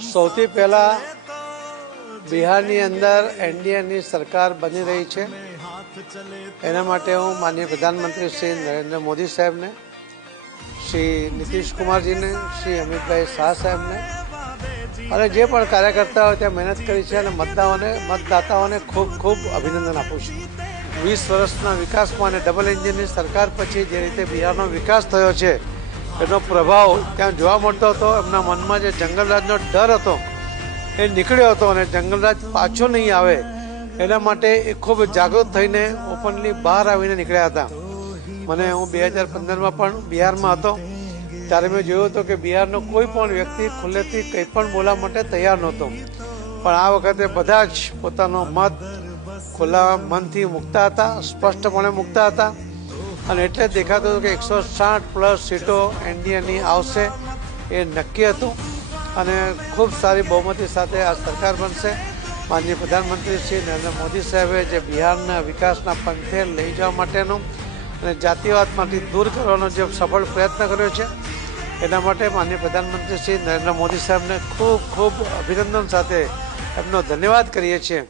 સૌથી પહેલાં બિહારની અંદર એનડીએની સરકાર બની રહી છે. એના માટે હું માનનીય પ્રધાનમંત્રી શ્રી નરેન્દ્ર મોદી સાહેબને, શ્રી નીતિશ કુમારજીને, શ્રી અમિતભાઈ શાહ સાહેબને અને જે પણ કાર્યકર્તાઓ ત્યાં મહેનત કરી છે અને મતદારોને, મતદાતાઓને ખૂબ ખૂબ અભિનંદન આપું છું. વીસ વર્ષના વિકાસમાં અને ડબલ એન્જિનની સરકાર પછી જે રીતે બિહારનો વિકાસ થયો છે એનો પ્રભાવ ત્યાં જોવા મળતો હતો. એમના મનમાં જે જંગલરાજનો ડર હતો, એ નીકળ્યો હતો અને જંગલરાજ પાછો નહીં આવે, એના માટે એ ખૂબ જાગૃત થઈને ઓપનલી બહાર આવીને નીકળ્યા હતા. મને હું બે હજાર પંદરમાં પણ બિહારમાં હતો, ત્યારે મેં જોયું હતું કે બિહારનો કોઈ પણ વ્યક્તિ ખુલ્લેથી કંઈ પણ બોલવા માટે તૈયાર નહોતો. પણ આ વખતે બધા જ પોતાનો મત ખુલ્લા મનથી મૂકતા હતા, સ્પષ્ટપણે મૂકતા હતા. અને એટલે દેખાતું હતું કે એકસો સાઠ પ્લસ સીટો એનડીએની આવશે એ નક્કી હતું. અને ખૂબ સારી બહુમતી સાથે આ સરકાર બનશે. માનનીય પ્રધાનમંત્રી શ્રી નરેન્દ્ર મોદી સાહેબે જે બિહારના વિકાસના પંથે લઈ જવા માટેનું અને જાતિવાદમાંથી દૂર કરવાનો જે સફળ પ્રયત્ન કર્યો છે, એના માટે માનનીય પ્રધાનમંત્રી શ્રી નરેન્દ્ર મોદી સાહેબને ખૂબ ખૂબ અભિનંદન સાથે એમનો ધન્યવાદ કરીએ છીએ.